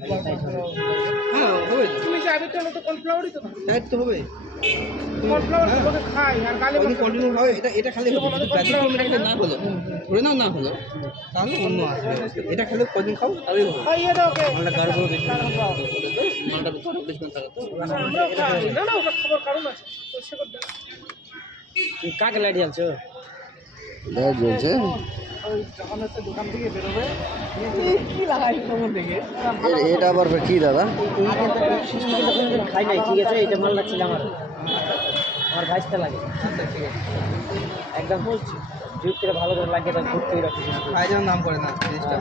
হ্যাঁ হবে তো। তুমি যাবে তো না তো কর্নফ্লাওয়ারই তো ডায়েট তো হবে। কর্নফ্লাওয়ার তোমাকে খাই আর গালে কন্টিনিউ হবে, এটা খালি হবে যদি প্রাকৃতিক মিরাকেল না হলো, ধরে নাও না হলো, তাহলে অন্য আসবে। এটা খেলে কদিন খাও তাহলেই হবে। খাইয়ে দাও ওকে। মালটা গাড়গুলো বেশি মালটা বেশি থাকে তো আমরা খাই না না ওটা খাবার কারণ আছে সে করতে কাকে লাইট জ্বালছো? লাইট জ্বলছে। ওই যখন হচ্ছে দোকান থেকে বেরোবে কি লাগাই তোমার থেকে এটা আবার কি দাদা? খাই নাই, ঠিক আছে, এটা মাল লাগছিল আমার ভাইসটা লাগে একদম যুক্তি ভালো করে লাগে, এটা ঘুরতে রাখি খাই যেন নাম করে না জিনিসটা,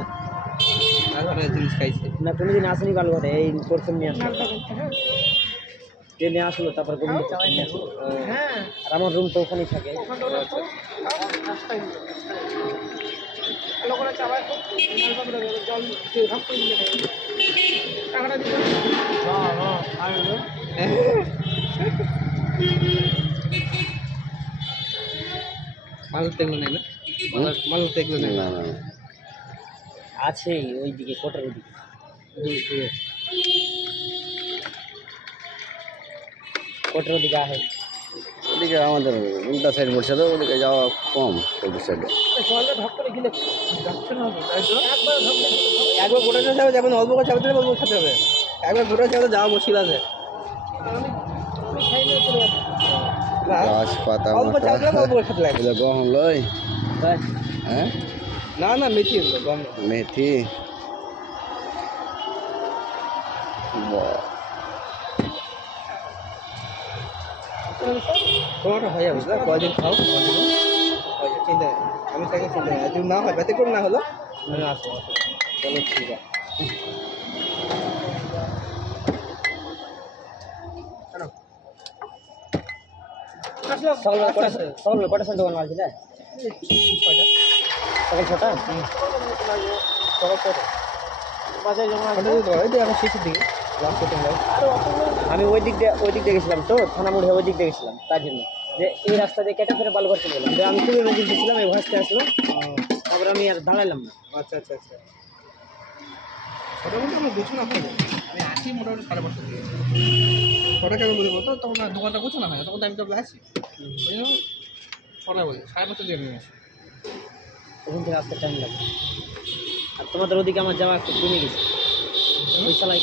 তারপরে জিনিস খাইছে না। কোনোদিন আসেনি কাল ঘরে, এই প্রথম নিয়ে আসলো, নালটা করতে হ্যাঁ ট্রেনে আসলো, তারপর গোবিন্দ চালাই নিয়ে আসলো। হ্যাঁ আর আমার রুম তো ওখানেই থাকে। ওখানে ওরা তো নাস্তাই ভালো করে চাবাই খুব নালটা করে জল দিয়ে ভাগ করে দিলে টাকাটা দিলে মাল তেগুলো নেই না, মাল তেগুলো নেই না না আছে ওইদিকে কোটার ওইদিকে। কোটার ওদিকে আছে। ওদিকে আমাদের উল্টা সাইড পড়ছে তো, ওদিকে যাওয়া কম ওই সাইডে। জলে ঢক করে গেলে যাচ্ছে না তো তাই তো একবার ঢক করে একবার গোটা যাবে, যখন অল্প করে চালাতে হবে অল্প খেতে হবে, একবার গোটা চালাতে যাওয়া মুশকিল আছে। আমি খাই নিয়ে চলে যাবো না গাছ পাতা অল্প চালাতে হবে অল্প করে খেতে লাগে। এগুলো গহম লই। বাস হ্যাঁ না না মেথি এগুলো গম না। মেথি। বাহ, তোমারটা হয়ে যাবে বুঝলা, কয়দিন খাও কন্টিনিউ হয়ে যাবে, চিন্তা নেই। আমি তাকে চিন্তা নেই, যদি না হয় ব্যথা করে না হলো আমি আসবো। চলো ঠিক আছে। আসলাম সকাল কটা সময় দোকান মারছিল? কয়টা? সকাল 6টা। সকাল কয়টা? বাজারে জমা কয়টা দিতে পারো? এই তো এখন শেষের দিকে লাস্ট করতে হবে। আমি ওই দিক দিয়ে গেছিলাম তো, থানা মোড়ে ওই দিক দিয়ে গেছিলাম, তার জন্য যে এই রাস্তা দিয়ে কেটে ফেরে বালু করতে বললাম যে আমি খুব এমার্জেন্সি ছিলাম, এই ভাসতে আসলো, তারপরে আমি আর দাঁড়াইলাম না। আচ্ছা আচ্ছা আচ্ছা, মোটামুটি আমার গোছানো হয় না। আমি আসি মোটামুটি 5:30 দিকে। ছটা কেন বলি বলতো, তখন আর দোকানটা গোছানো হয় না, তখন তো আমি তো আসি ওই জন্য 6টা বলি, 5:30 দিয়ে আমি আসি। ওখান থেকে আসতে টাইম লাগে। আর তোমাদের ওদিকে আমার যাওয়া একটু কমে গেছে ওই সালাই